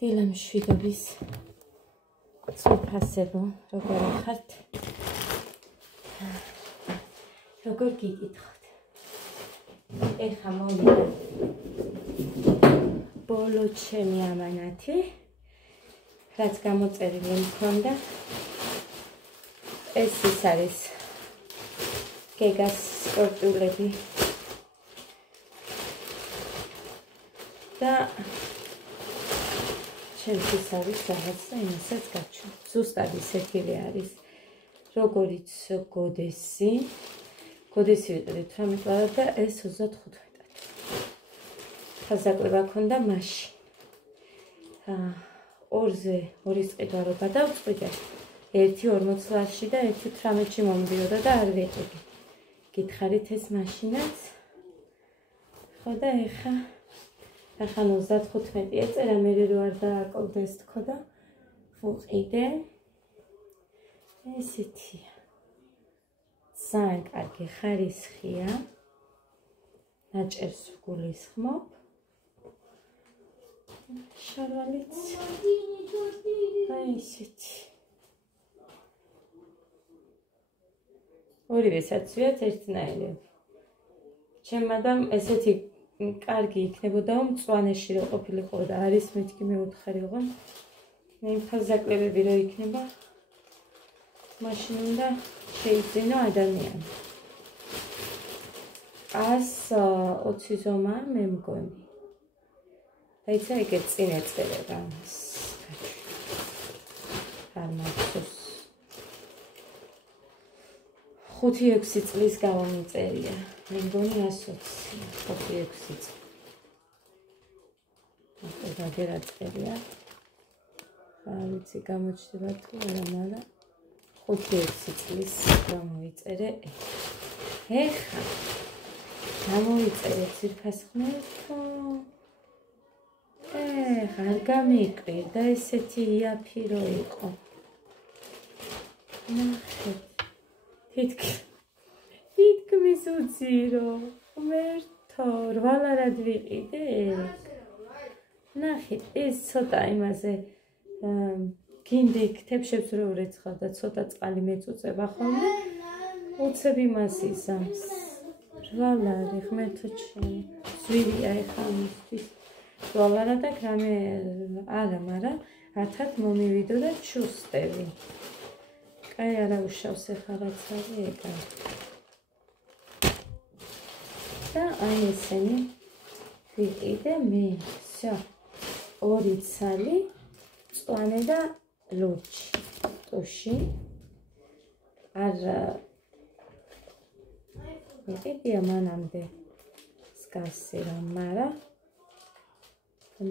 დილა მშვიდობის ცურფასებო, როგორ ხართ? როგორ გიგითხოთ? ეხა მოვიდა ბოლო ჩემი ამანათი, რაც გამოწერილი მქონდა. ეს ის არის გეგას სპორტულები და ჩემთვის არის რაღაცა იმასაც გაჩვენ. ზუსტად ისეთივე არის, როგორიც გოდესი. გოდესი ვიყიდით 18 წლად და ეს 35-ად. ხაზაკვება ქონდა მაშინ. ორზე ორის ყიდვა გადავწყვიტე. ერთი 40 წლებში და ერთი 18-ში მომდიოდა და არ ვიყიდი. გითხარით ეს მაშინაც? ხო და ეხა 35 ეწერა, მე რო არ დააკოვდეს თქო და ვუყიდე. ესეთია. ძალიან კარგი ხარისხია. ნაჭერს ვგულისხმობ. შარვალიც. აი ესეთი. ორივე საცვიათ ერთნაირი. ჩემადამ ესეთი კარგი იქნებოდა, მწვანეში რო ყოფილიყო და არის მეთქი მეუთხარიყო. მე ხაზაკლებები რო იქნება, მაშინ უნდა შეიძინო ადამიანი. 120 ზომა მე მგონი. დაიცა ეგეთ წინ ეწერება ამას. არ მახსოვს. 5-6 წლის გამომიწერია. მე მგონი 120, 5-6 წელი. ახლა რა წერია? არ ვიცი გამოჩნდება თუ არა, მაგრამ 5-6 წლის გამომიწერე. ეხა გამომიწერე ცირფასხმელთო. არ გამიკვირდა, ესეთი იაფი რო იყო. ნახეთ. თითქმის უძირო, ღმერთო, რვალარად ვიყიდე. ნახეთ, ეს ცოტა იმაზე გინდი ქთებშებს რო ვრეცხავ და ცოტა წყალი მეწუწება ხოლმე, უცებ იმას იზამს. რვალარი, ღმერთო ჩემი, ზვირია ეხა ამისთვის. რვალარად აქ რამე არა, მაგრამ ათად მომივიდო და ჩუსტევი. აი არა უშავს ეხა რაც არის ეგა. და აი ესენი ვიყიდე მე. всё. 2 ცალი მწვანე და ლურჯი. ტუში. არ ვიყიდია მანამდე სკასი რამ, მაგრამ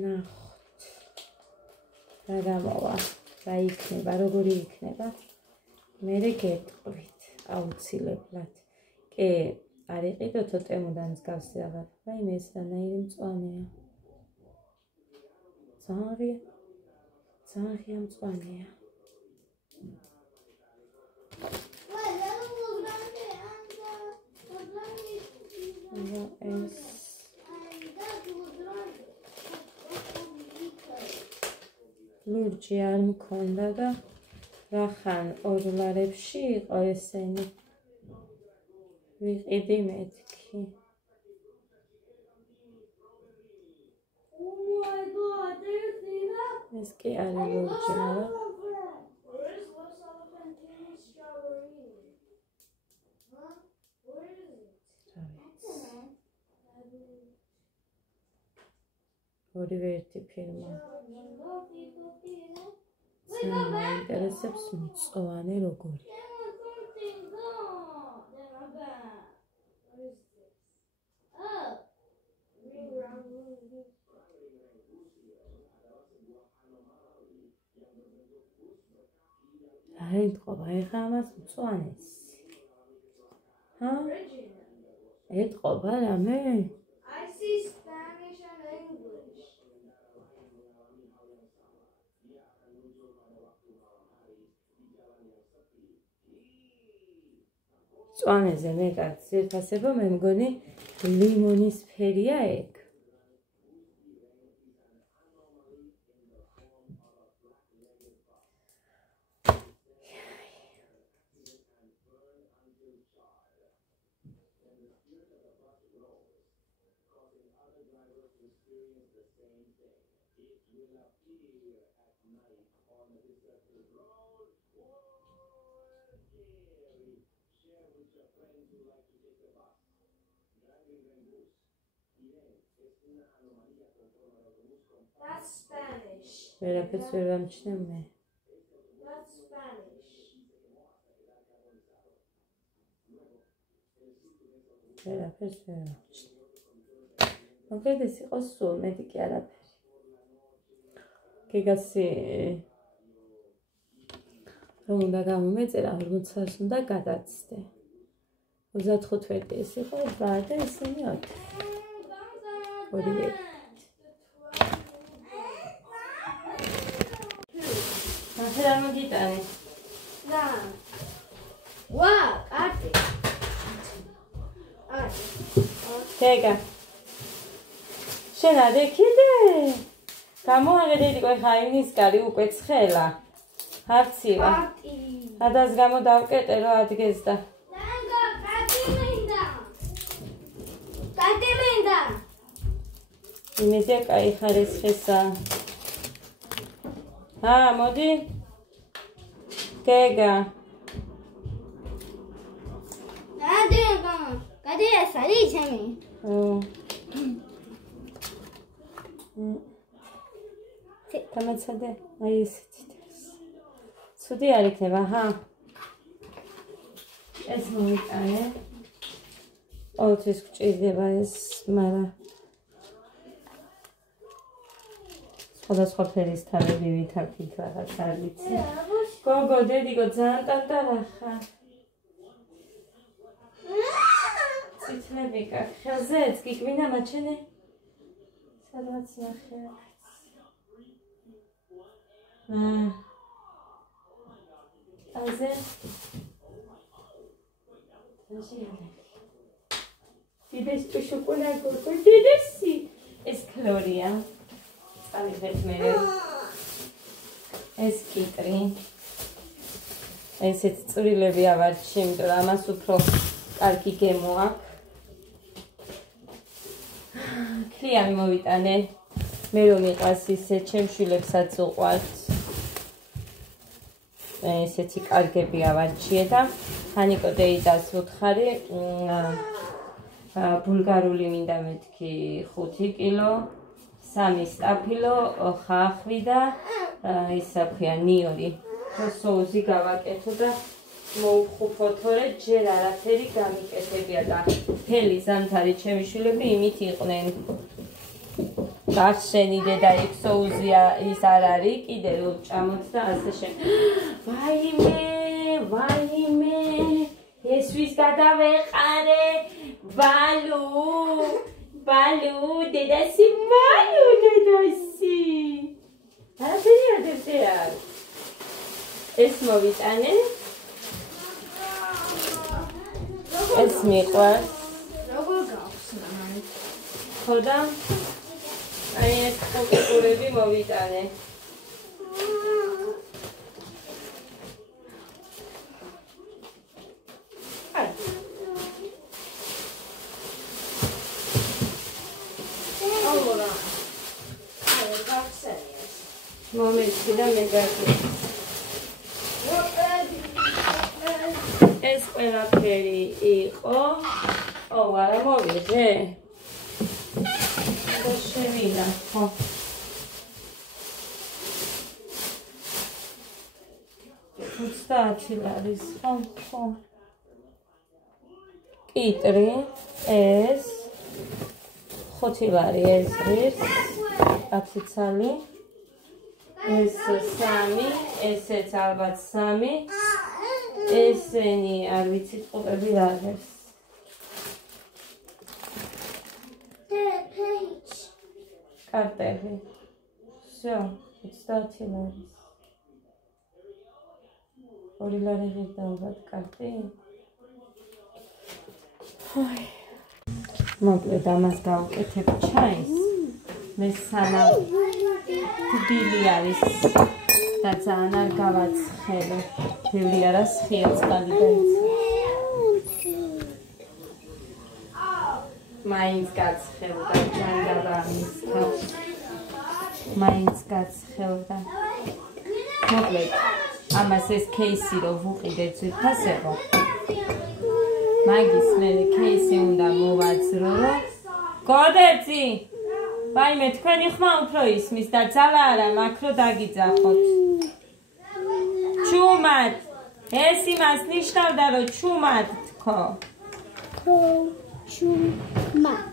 ნახოთ. რა გამოვა, რა იქნება, როგორი იქნება. მერე გეტყვით, აუცილებლად. კი, არ იყიდოთო ტემოდან მსგავსი რაღაც. აი ეს რანაირი მწვანეა. ძალიან მწვანეა. ეს ლურჯი არ მქონდა და რახან ორლარებში იყო ესენი. ვიყიდი მეთქი. ეს კი არის ლურჯი, მაგრამ ორივე ერთი ფირმა. ძალიან მაინტერესებს მწვანე როგორი. აი ეთყობა ეხა ამას მწვანეს. ეთყობა რამე? მწვანეზე მე კარგ ძირფასება, მე მგონი ლიმონის ფერია ეგ. That's Spanish. ვერაფერს ვერ ვამჩნევ მე. That's Spanish. ვერაფერს ვერ ვამჩნევ. მაგრამ ეს იყო სულ მეტი კი არაფერი. გიგასი რომ უნდა გამომეწერა 40-ს უნდა გადაცდე. 35 ეს იყო 8 და ისინი 4. ორივე. ახლა რა მოგიტანე? No. Wow, arte. გეგა. შენ არ ეკიდე? გამოაღედე იყო ხა იმის კარი უკვე ცხელა. არცივა. ადას გამო დავკეტე რომ ადგეს და. Კატემინდა. იმედია კაი ხარ ეს ხესა. მოდი. გეგა. გადია სარი ჩემი. გამეცადე, აი ესეთი. ცუდი არ იქნება, ეს მომიტანე. ყოველთვის გვჭირდება ეს, მაგრამ სხვადასხვა ფერის თავები ვითარდით რაღაც არ ვიცი. გოგო, დედიკო, ძალიან ტანტარა ხარ. ციცლები გაქვს, ხელზეც გიგვინა მაჩენე? სადღაც ნახე. აზე დიდეს თუ შოკოლადა გოგო, დიდესი. ეს ქლორია. წავიღეთ მე. ეს კიტრი. ესეც წვრილები ავარჩი, იმიტომ რომ ამას უფრო კარგი გემო აქვს. ქლიანი მოვიტანე. მე რომ იყავს ისე ჩემს შვილებსაც უყვართ. ესეთი კარგები ავარჩიე და ხანიკო დეიდას ვუთხარი ბულგარული მინდა მეთქი 5 კილო 3 სტაფილო ხახვი და ისა ქვია ნიორი სოუსი გავაკეთო და მოუხუფოთო რომ ჯერ არაფერი გამიკეთებია და მთელი ზამთარი ჩემი შვილები იმით იყვნენ გახსენი დედა იქ სოუსია ის არ არის კიდე რომ ჭამოთ და ასე შენ ვაიმე ეს ვის გადავეყარე ბალუ დედასი დედასი არაფერი არ დედა ეს მოვიტანე ეს მიყვარს როგორ გავხსნა ხოდა აი ეს კულტურები მოვიტანე მომენტი და მე გაგიწევ ეს ყველაფერი იყო არა მოვიღე და შევიდა ხო 30 ლარის ხო კიტრი ეს 5 ლარი ეს ღირს 10 ცალი ეს 3 ესეც ალბათ 3 ესენი არ ვიცით ყურები რა არის კარტები всё 30 ლარი 2 ლარი ღირდა ალბათ კარტი აი მოკლედ ამას გავუკეთებ ჩაის მე სანამ თბილი არის და ძალიან არ გავაცხელო ბევრი არა სხია წყალი დაიცა მაინც გაცხელდა ჯანდაბამის თავს მაინც გაცხელდა მოკლედ ამას ეს кейსი რო ვუყიდეთ ძვირფასებო მაგის მე кейსი უნდა მოვაძრო. გოდეცი. ვაიმე თქვენი ხმა უფრო ისმის და ძალა არა მაქვს რომ დაგიძახოთ. ჩუმად. ეს იმას ნიშნავდა რომ ჩუმად თქო. ჩუმად.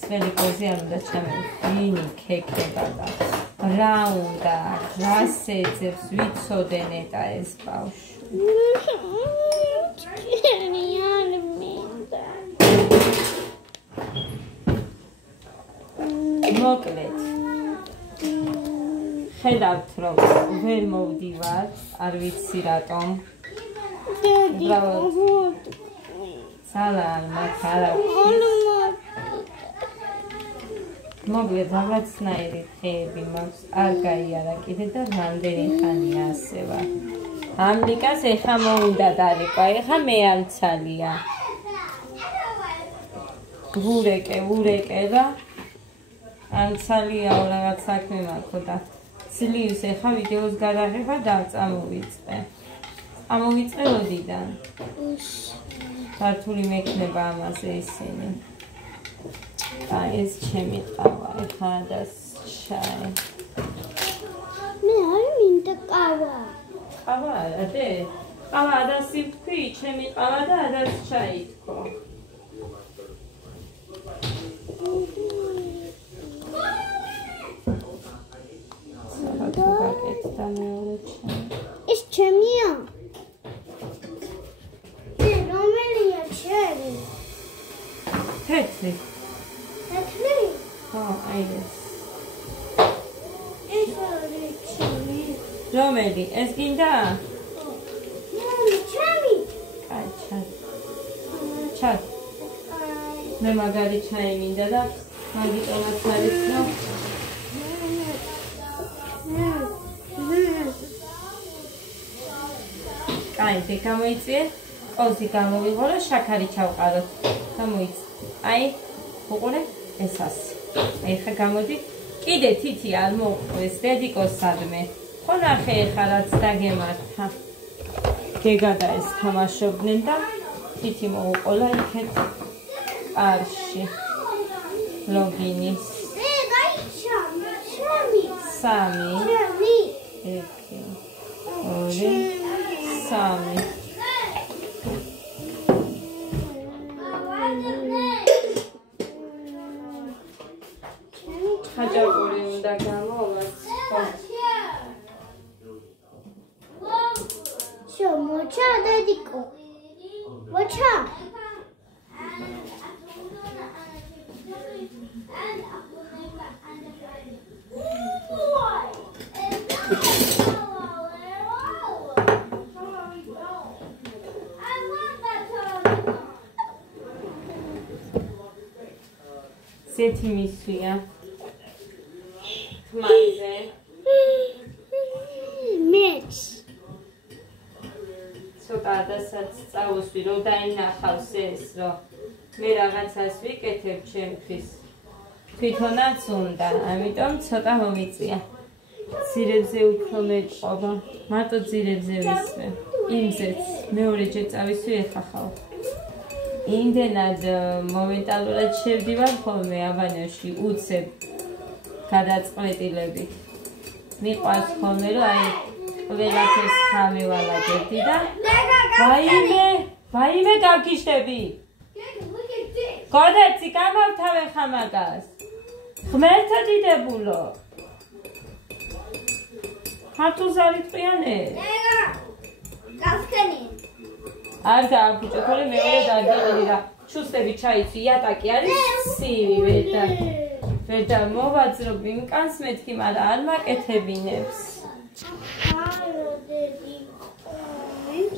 სველი კოზი არ უნდა ჩამოვინი ქექება და რა უნდა რას ეძებს ვიცოდენ ეტა ეს ბავშვი. მოკლედ ხედავთ რომ ვერ მოვდივარ არ ვიცი რატომ უბრალოდ სალამ მაქარავ მოკლედ რაღაცნაირი ხეები მაქვს არ გაიარა კიდე და რამდენი ხანია ასე ვარ ამ ლიკას ეხა მოუნდა დალიკვა ეხა მე ამცალია ურეკე რა ამცალიაო რაღაც საქმე მაქვს და ძლივს ეხა ვიდეოს გადაღება და წამოვიწყე ოდიდან ქართული მექნება ამაზე ისინი ეს ჩემი ყავა ეხა და შაი მე არ მინდა ყავა არა დე ყავა ადასი თქვი ჩემი ყავა და ადას შაი თქო ეს ჩემია რომელია ჩემი თეთრი ხო აი ეს არის ჩემი რომელი ეს გინდა ჩემი კაი ჩად მე მაგარი ჩაი მინდა და მაგიტომაც არის ნო კაი დე გამოიწვიე ყოზი გამოვიღო და შაქარი ჩავყაროთ გამოიწ აი უყურე ეს ასე აი ხა გამოდი კიდე თითი არ მოყვეს დედიკოს სადმე ხო ნახე ხა რაც დაგემართა გეგა და ეს თამაშობდნენ და თითი მოუყოლა იქეთ არში ლოგინის სამი ერთი ორი სამი ხაჭაპური უნდა გამოვაც შო მოჩა დედიკო მოჩა ზეთი მისვია თმაზე მეც ცოტა ადასაც წავუსვი რომ დაინახავს ეს რომ მე რაღაცას ვიკეთებ ჩემთვის თვითონაც უნდა ამიტომ ცოტა მომიწია ძირებზე უფრო მეტყობა მარტო ძირებზე ვისმე იმზეც მეორეჯერ წავისვი ეხახავ იმდენად მომენტალურად შევდივარ ხოლმე აბანოში უცებ გადაწყლეტილებით მიყვარს ხოლმე რომ აი ყველაფერს ხამევალაგებდი და ვაიმე გავგიშდები გოდეცი გამავთავე ხამაგას ღმერთო დიდებულო ქართულს არ იტყვიანე არ გააბიჭო თორე მეორე დაგიდი და ჩუსტები ჩაიცვი იატაკი არის სივი ვერ და მოვაძრო ბინკანს მეთქი მაგრამ არ მაკეთებინებს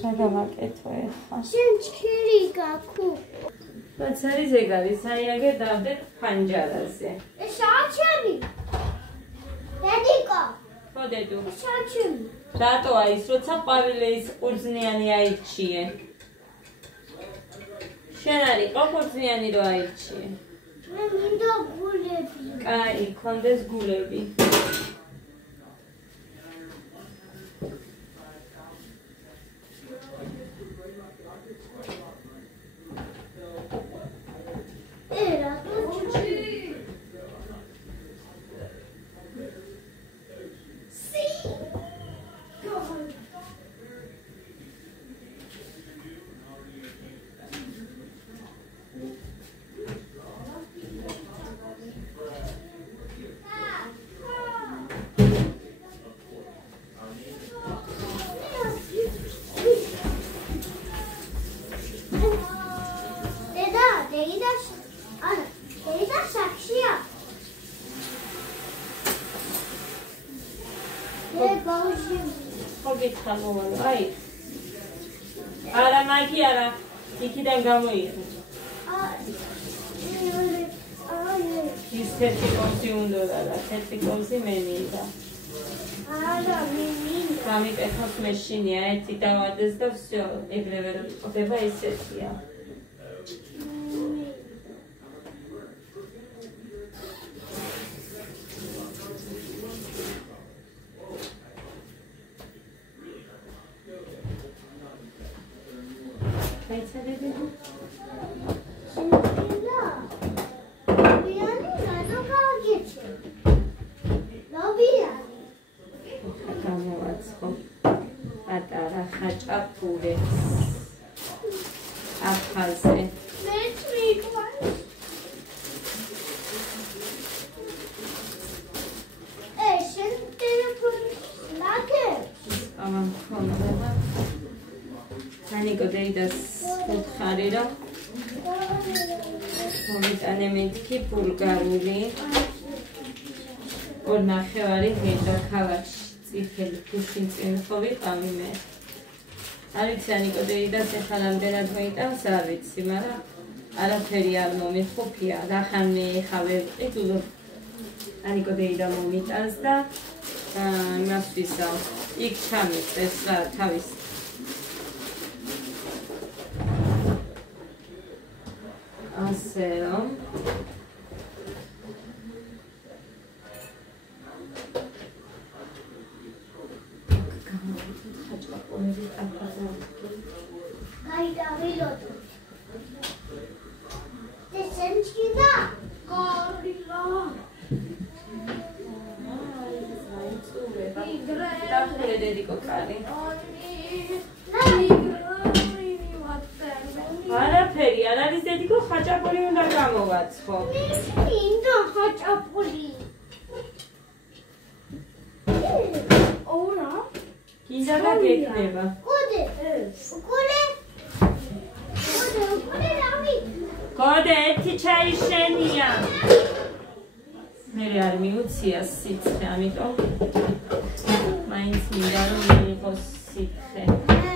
რა გამაკეთო ეხლა შენ ჩქირი გაქუ რაც არის ეგ არის აიაგე დავდეთ ფანჯარაზე ეს საჩემი დედიკო ხო დედუ საჩემი რატოა ის როცა ყვავილე ის ყურძნიანი აირჩიე შენ არის ყურძნიანი რო აირჩიე მე მინდა გულები კაი კონდეს გულები ხო გითხრა მოვალო, აი. არა მაგი არა, იქიდან გამოიღო. ის თეთრი კოვზი უნდა და თეთრი კოვზი მე მინდა. არა, მე მინდა. გამიკეთოს მეშინია, ერთი დავადეს და всё, ეგრევე რომ ხდება ესეთია. გაიცადები? Atara ხაჭაპური აფხაზე შენ ტელეფონი ლაგებს ამან ხონდა ანიკო დეიდას ხუთხარი რომ მომიტანე მეთქი ბულგარული ორ ნახევარი მინდა ქალაქში წითელი გუშინ წინ ხო ვიყავი მე. არ ვიცი ანიკო დეიდას ეხლა რამდენად მოიტანს არ ვიცი, მაგრამ არაფერი არ მომიხუფია. რახან მე ეხლა ვერ ვიყიდო ანიკო დეიდა მომიტანს და იმას ვისავ. იქ ჩამიწეს რა თავის ასე რომ Ai, da veloto. Te senti da? Corrilo. და ფრედერიკო კარი. არაფერი, არ არის დედიკო, ხაჭაპური უნდა გამოვაცხო. მინდა ხაჭაპური. ორა? გინდა და გეკნება. კოდე. რავი. კოდე ერთი ჩაი შენია. მე არ მიუცია სიცხე, ამიტომ მაინც მინდა რომ მიიღოს სიცხე.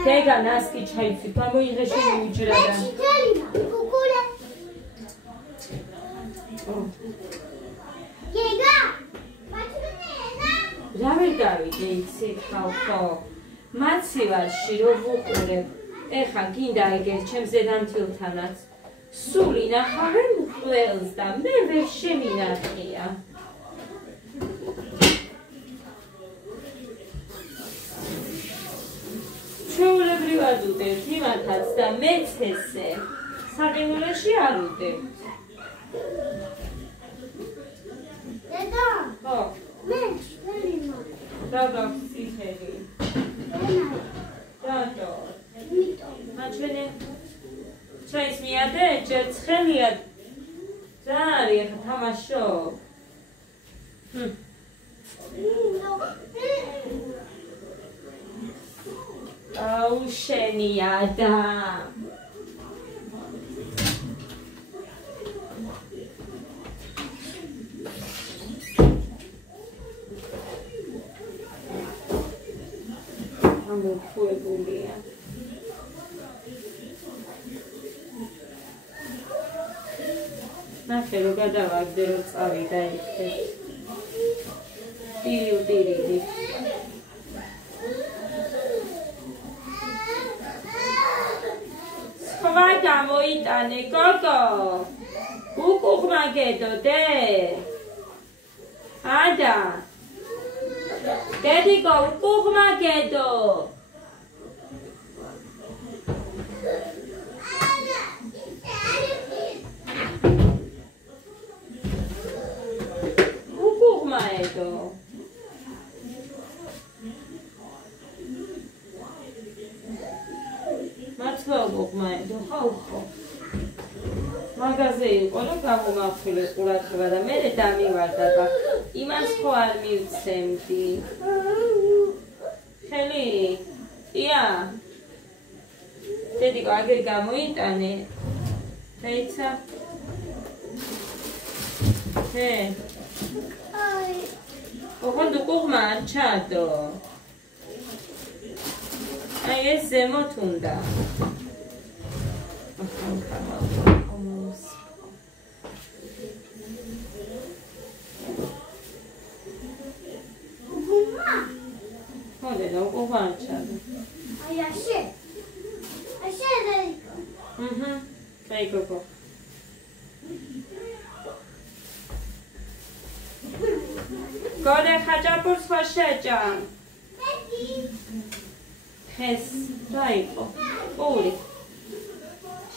გეგა ნასკი ჩაიცი, გამოიღე შენი უჯრედან. გეგა. რა ვერ გავიგე იცი ხალხო? მაცივარში რო ვუყურებ. ეხა გინდა ეგერ ჩემს დედამთილთანაც. სულ ინახავენ ყველს და მე ვერ შემინახია. ჩვეულებრივად უდევთ იმათაც და მეც ესე. საყინულეში არ უდევთ. დედა. ხო. მე შევიმა. რა გაქვს ციხელი? რატო? მაჩვენე ჩაის მიადე, ჯერ ცხელია. რა არის ახლა თამაშო? აუ შენია და ამოფუებულია. ნახე რომ გადავაგდე რომ წავიდა იქე. ტირიუტირიდი. სხვა გამოიტანე გოგო. უკუღმა გედოდე. ადა. დედიკო უკუღმა გედო. უკუღმაედო. მართლა უკუღმაედო, ხო. მაგაზე იყო რომ გამომახვილე ყურადღება და მე დამივარდა და იმას ხო არ მივცემდი. ხელი? ია. დედიკო აგერ გამოიტანე. ხეიცა. ჰე. ოღონდ უკუღმა არ ჩადო. აი ეს ზემოთ უნდა. Modelo uvačadu. A ja še. A še veliko. Veliko. Gore hađapurs hošeđan. Hes, dajko. Uri.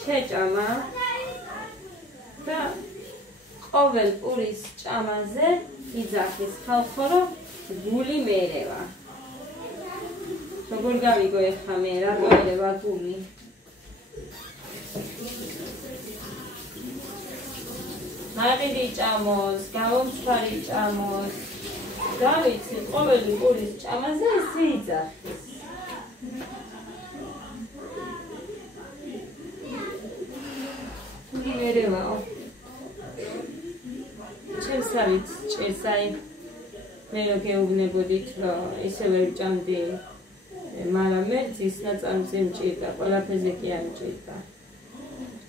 Šeđama. Da ყოველ პურის ჭამაზე იძახის ხალხორო გული მერევა. როგორ გავიგო ეხა მე რა მერევა გული? მაღილი ჭამოს, გამომცხვარი ჭამოს. გავიცი ყოველი პურის ჭამაზე ესე იძახის. გული მერევაო. ჩემსავით ჭირს აი მე რო გეუბნებოდით რომ ისევე ვჭამდი მაგრამ მერცის ნაწარმზე მჭირდა ყველაფერზე კი არ მჭირდა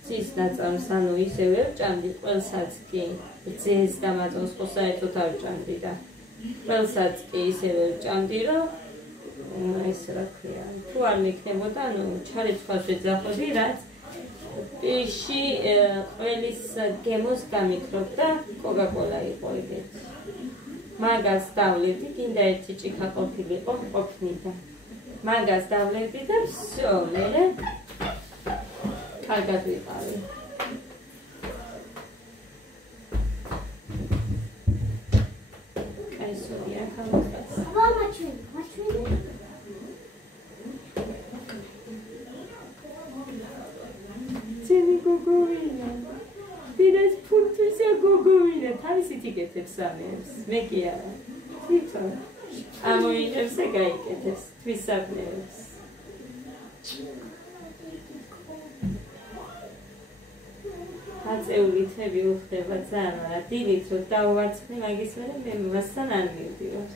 ცის ნაწარმს ანუ ისევე ვჭამდი ყველსაც კი ძეს დამაწონს ხო საერთოდ არ ვჭამდი და ყველსაც კი ისევე ვჭამდი რომ ეს რა ქვია თუ არ მექნებოდა ანუ ჩარეცხვას ვეძახოდი რაც Piși ყველის გემოს გამიქრობდა კოკა-კოლა იყო ეგეთ. მაგას დავლევდი, კიდე ერთი ჭიქა ყოფილიყო, ყოფნიდა. მაგას დავლევდი და всё, მერე კარგად ვიყავი. კაისურია ხალხს. მაჩვენი. Ceni gogovina. Biraz pultusya gogovina. Tanesi tiketებს amers. Me ki ara. Tito. Amoinებს ეკაიკეთებს თვისაბნეებს. აწეული თები უხდება ძალიან, რა დილით რო დავვარცხნი, მაგის მერე მე მასთან არ მივდივარ.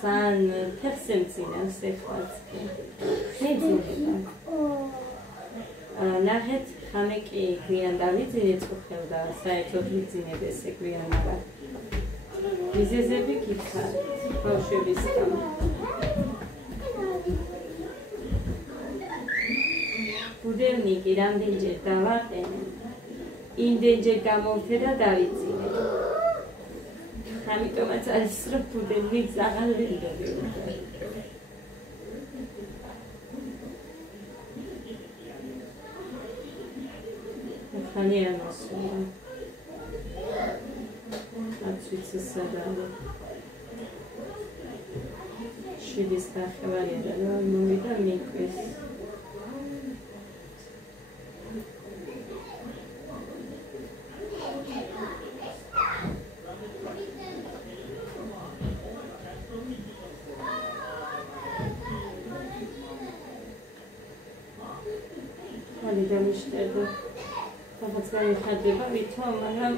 San თევზემცინავს ეხლაც კი. მეძინება. ნახეთ, ხამე კი გვიან დავიძინე წუხელდა, საერთოდ ვიძინებ ესე გვიან, მაგრამ მიზეზები გითხარით, ბავშვების გამო. ბუდელნიკი რამდენჯერ დავაყენე, იმდენჯერ გამოვთე და დავიძინე. ამიტომაც არის რომ ბუდელნიკს აღარ ვინდოდი. ხანიან მოსულა. აცვიცი სადაა. შიდის დახევარია და მოვიდა მიკვეს. ხალი დამიშტერდა. Tāpēc man jāatdeva vito, მაგრამ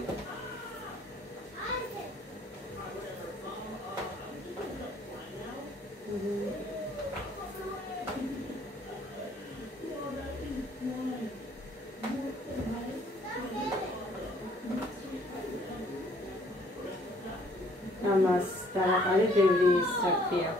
ამას დავაყარე ბევრი საქმეა.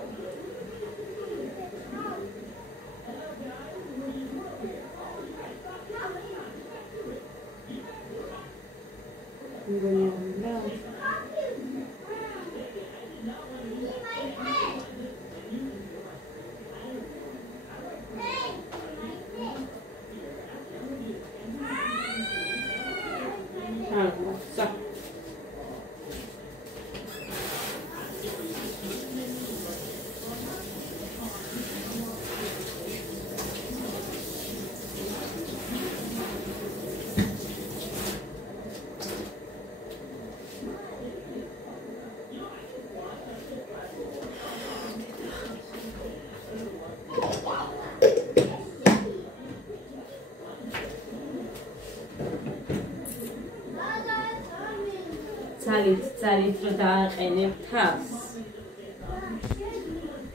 მოგწოდით რომ დააყენებ თავს.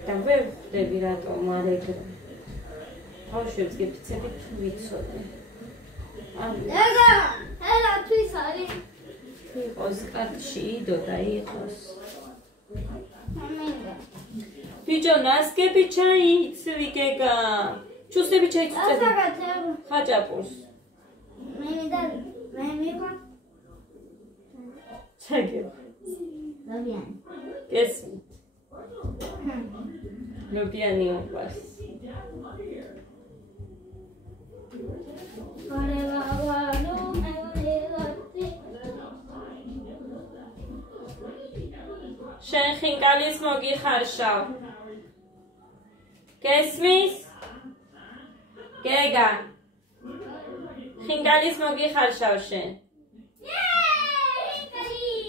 და ვერ ხვდები რატომ არ ეგრე. ბავშვებს გეფიცებით თუ ვიცოდე. ელა თვის არის. იყოს კარტში იდო და იყოს. ამინდა. ბიჭო, ნასკები ჩაიცვი გეგა. ჩუსტები ჩაიცვი. ხაჭაპურს. მე მიყვა. ჩაგებ. ლობიანი. გესმით. ლობიანი უყვარს. შენ ხინკალის მოგიხარშავ. გესმის? გეგა. ხინკალის მოგიხარშავ შენ.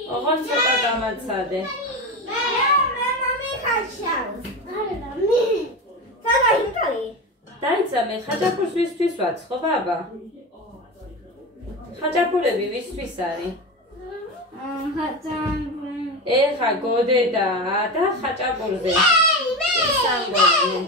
ოღონდ ცოტა დამაცადე. მე მომიხარშავს. არა, მე. სადა ხინკალი. დაიცა მე ხაჭაპურს ვისთვის ვაცხო ბაბა? ხაჭაპურები ვისთვის არის? ეხა გოდედა და ხაჭაპურზე. სამგოზე.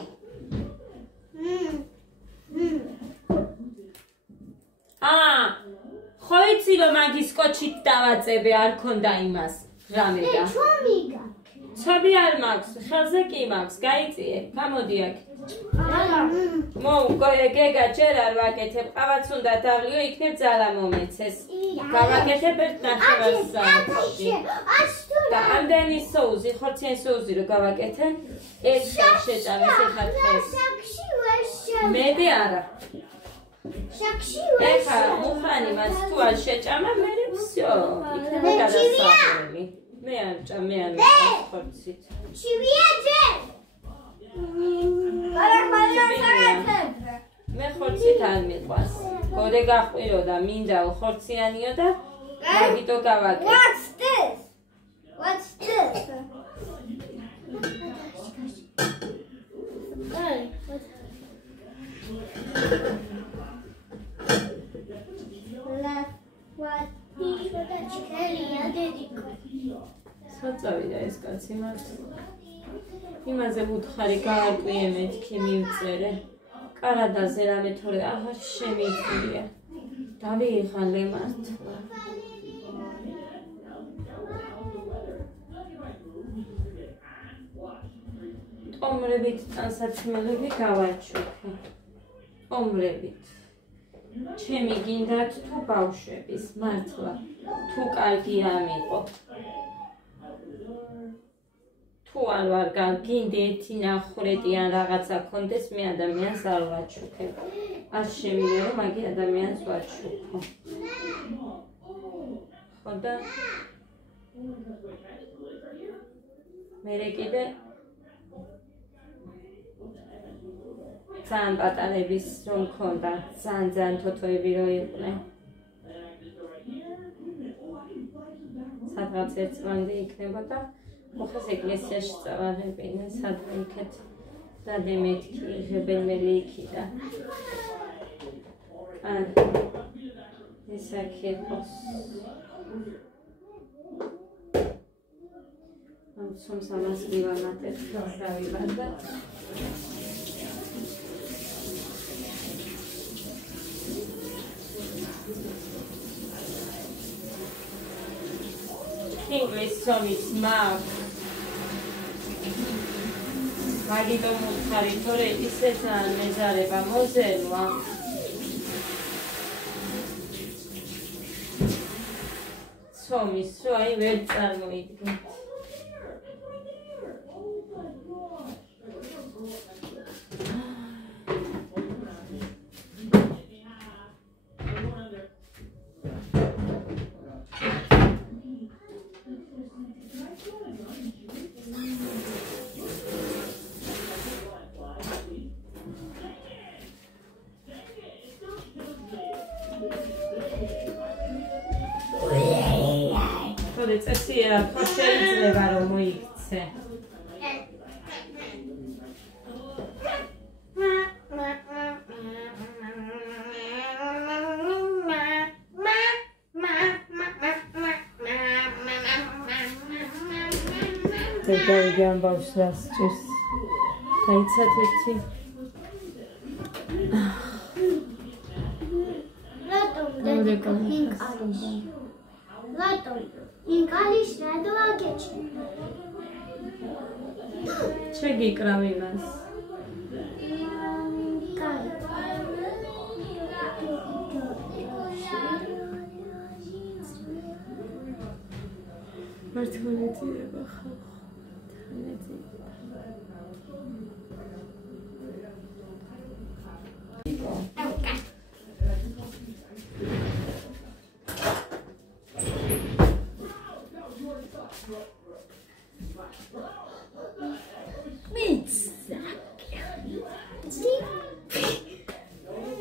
ხო იცი რომ მაგის კოჩით დავაწებე არ ქონდა იმას რამედა. ჩომიგა. ცობი არ მაქვს, ხელზე კი მაქვს, გაიწიე, გამოდი აქ. გეგა ჯერ არ ვაკეთებ, ყავაც უნდა დავლიო, იქნებ ძალა მომეცეს. გავაკეთებ ერთ ნახევარსაათში. და ამდენი соуზი, ხორციანი соуზი რო გავაკეთე, ერთ შეჭამეს ეხა დღეს. მეტი არა. ეხა მუხანი მას თუ არ შეჭამა, მერე всё, იქნება გადასახველი. მე არ ხორცით. ჩივიაჯე. მე ხორცით არ მიყვარს. გოდე გაყვირო და მინდა ხორციანიო და მაგიტო გავაკეთე. What's this? What's this? საწავიდა ეს კაცი მას. იმაზე ვუთხარი გაარკვიე მეთქი მივწერე. კარადაზე რამე თორე აღარ შემიძლია. დავიიღალე მართლა. ტომრებით ტანსაცმელები გავაჩუქე. ტომრებით. ჩემი გინდათ თუ ბავშვების მართლა თუ კარგი ამიყო. თუ არ ვარ გინდი ერთი ნახრეტი ან რაღაცა კონდეს მე ადამიანს არ ვაჩუქებ. არ შემიძლია რომ მაგი ადამიანს ვაჩუქო. ხო და მერე კიდე ძალიან პატარების რომ მქონდა, ძალიან თოთოები რო იყვნენ. სადღაც ერთმანდი იქნებოდა მოხეს ეკლესიაში წავარებინა, სადღა იქეთ დადე მეთქი, იღებენ მე იქიდა. ეს აქ იყოს. ამცომს ამას მივამატებ, დავიბარდა. English somit mag. მაგიტო მუხარი თორე ისეთ მეზარება მოზელვა. სომის რო აი ვერ წარმოიდგენთ. წესია ხო შეიძლება რომ მოიქცე. ვერ გავიგე ამ ბავშვს რას ჭირს. დაიცათ ერთი. რატომ ინკალის რატო აგეჩი? შეგიკრავ იმას. მართლმოძიება ხალხო.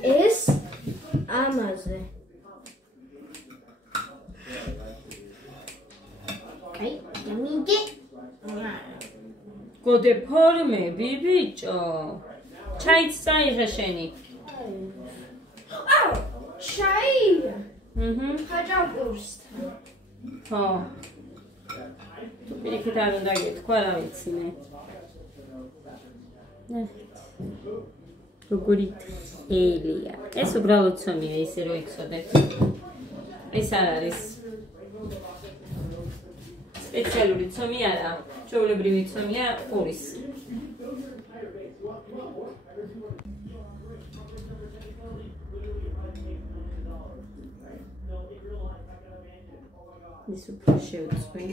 ეს ამაზე. აი, მინდე. გოდე ფორმები ბიჭო. ჩაიც წაიღე შენი. აუ, შაი. ხაჭაპურსთან. ხო. თუ პირიქით არ უნდა გეთქვა, რა ვიცი მე. ნახეთ. როგორი ელია. ეს უბრალოდ ცომია, ისე რომ იცოდეთ. ეს არ არის სპეციალური ცომი არა, ჩვეულებრივი ცომია ყურის. ის უფრო შევწყვი.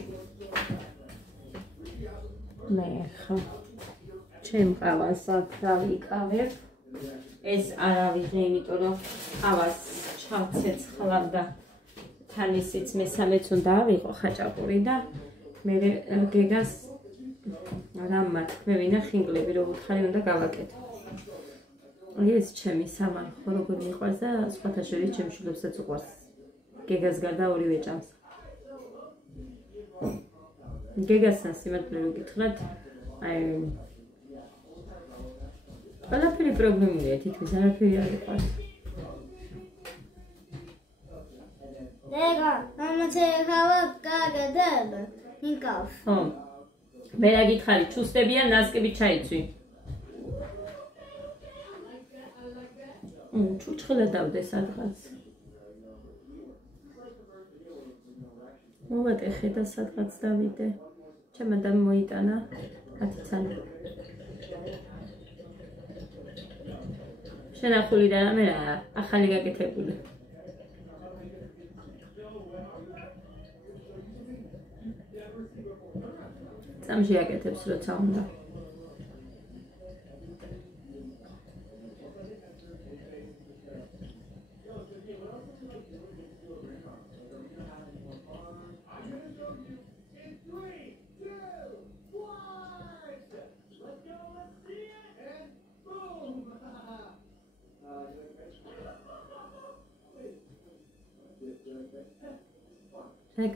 მე ხა ჩემ ყავას აქ დავიკავებ. ეს არ ავიღე, იმიტომ რომ ყავას ჩავცეცხლავ და თან ისიც მესამეც უნდა ავიღო ხაჭაპური და მე გეგას რამმა თქმევინა ხინკლები რომ უთხარი უნდა გავაკეთო. ეს ჩემი სამარხო როგორ მიყვარს და სხვათა შორის ჩემ შვილებსაც უყვარს. გეგას გარდა ორივე ჭამს. გეგასთან სიმართლე რომ გითხრათ, აი ყველაფერი პრობლემია, თითქმის არაფერი არ იყვარს. lega, მამაცეხავა გაგადება, ნიკავს. ხო. მე რა გითხარი, ჩუსტებიან ნასკები ჩაიცვი. ჩუჩხლა დავდე სადღაც. მოვატეხე და სადღაც დავიდე. ჩემადამ მოიტანა 10 წელი. შენახული და რამე რა, ახალი გაკეთებული. წამში აკეთებს როცა უნდა.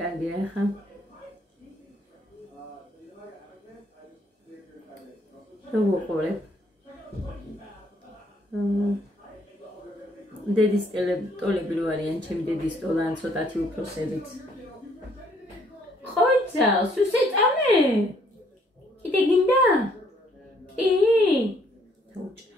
კარგია ახლა. როგორ დედის ტოლები რო არიან, ჩემი დედის ტოლა ან ცოტათი უფროსებიც. ხოიცა, სუსეწამე? კიდე გინდა? კი. დაუჭრა.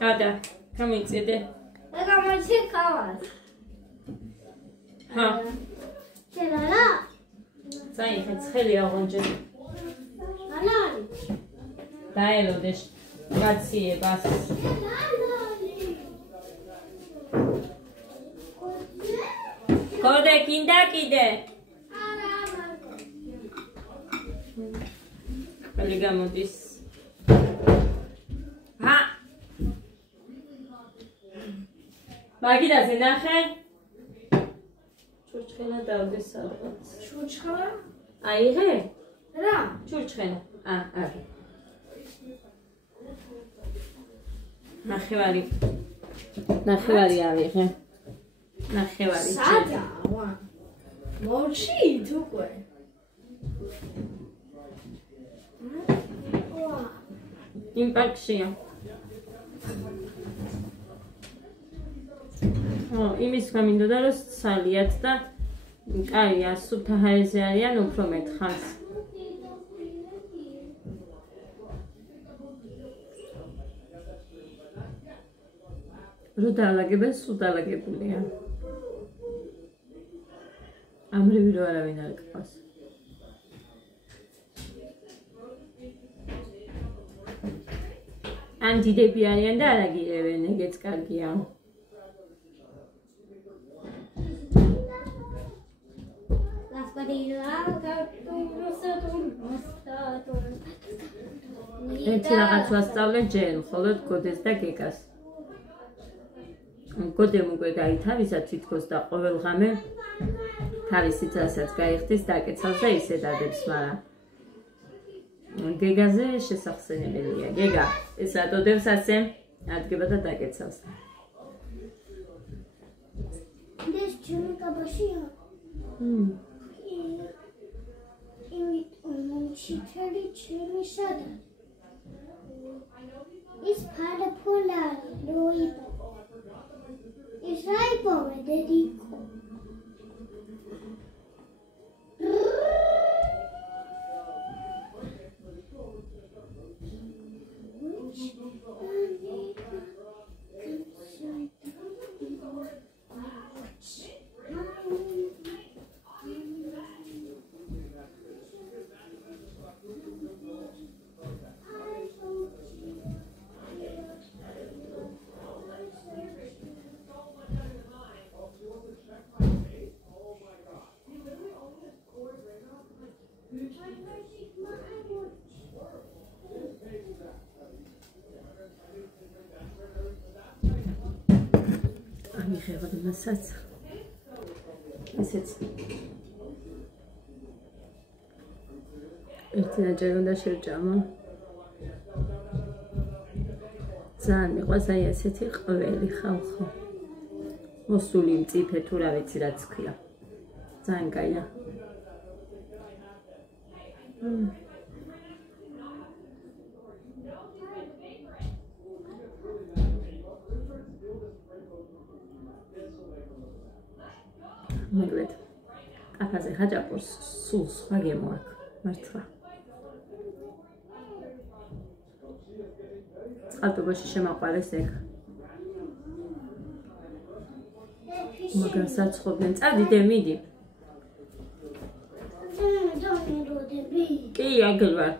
Ada, come in, sit there. Look how much it costs. Huh? Chelala. Say, it's really a hundred. Halal. Dialo, this. Grazie, basta. Kode, kinda, kide. Ligamo this. Ha! მაგიდაზე ნახე? ჩურჩხელა დავდეს სადღაც. ჩურჩხელა? აიღე? რა? ჩურჩხელა. არა. ნახევარი ავიღე. ნახევარი. სადა? მორჩი თუ უკვე. იმ პარკშია. იმის გამინდოდა რომ სალიათ და კაია სუფთა ჰაერზე არიან უფრო მეტ ხანს. რო დაალაგებენ სულ დაალაგებულია. ამრივი რო არავინ არ გყავს. ან დიდები არიან და არ აგირებენ, ეგეც კარგია. ერთი რაღაც ვასწავლე ჯერ, მხოლოდ გოდეს და გეგას. გოდემ უკვე გაითავისა თითქოს და ყოველ ღამე თავისით რასაც გაიხდის დაკეცავს და ისე დადებს, მაგრამ გეგაზე შესახსენებელია. გეგა, ეს რატოდებს ასე ადგება და დაკეცავს. ეს ჩემი კაბაშია. ჩიტელი ჩემი სადა. ის ფარფოლა როიბო. ის რაიბო დედიკო. მიხევად მასაც ესეც ერთი ნაჯერი უნდა შევჭამო ძალიან მიყვარს აი ესეთი ყველი ხალხო მოსული მწიფე თუ რა ვიცი რაც ქვია ძალიან კაია მეგლეთ კაფაზე ხაჭაპურს სულ სხვა გემო აქვს მართლა წყალტუბოში შემაყვარეს ეგ მაგრამ საცხობდნენ წადიდე მიდი კი აგერ ვარ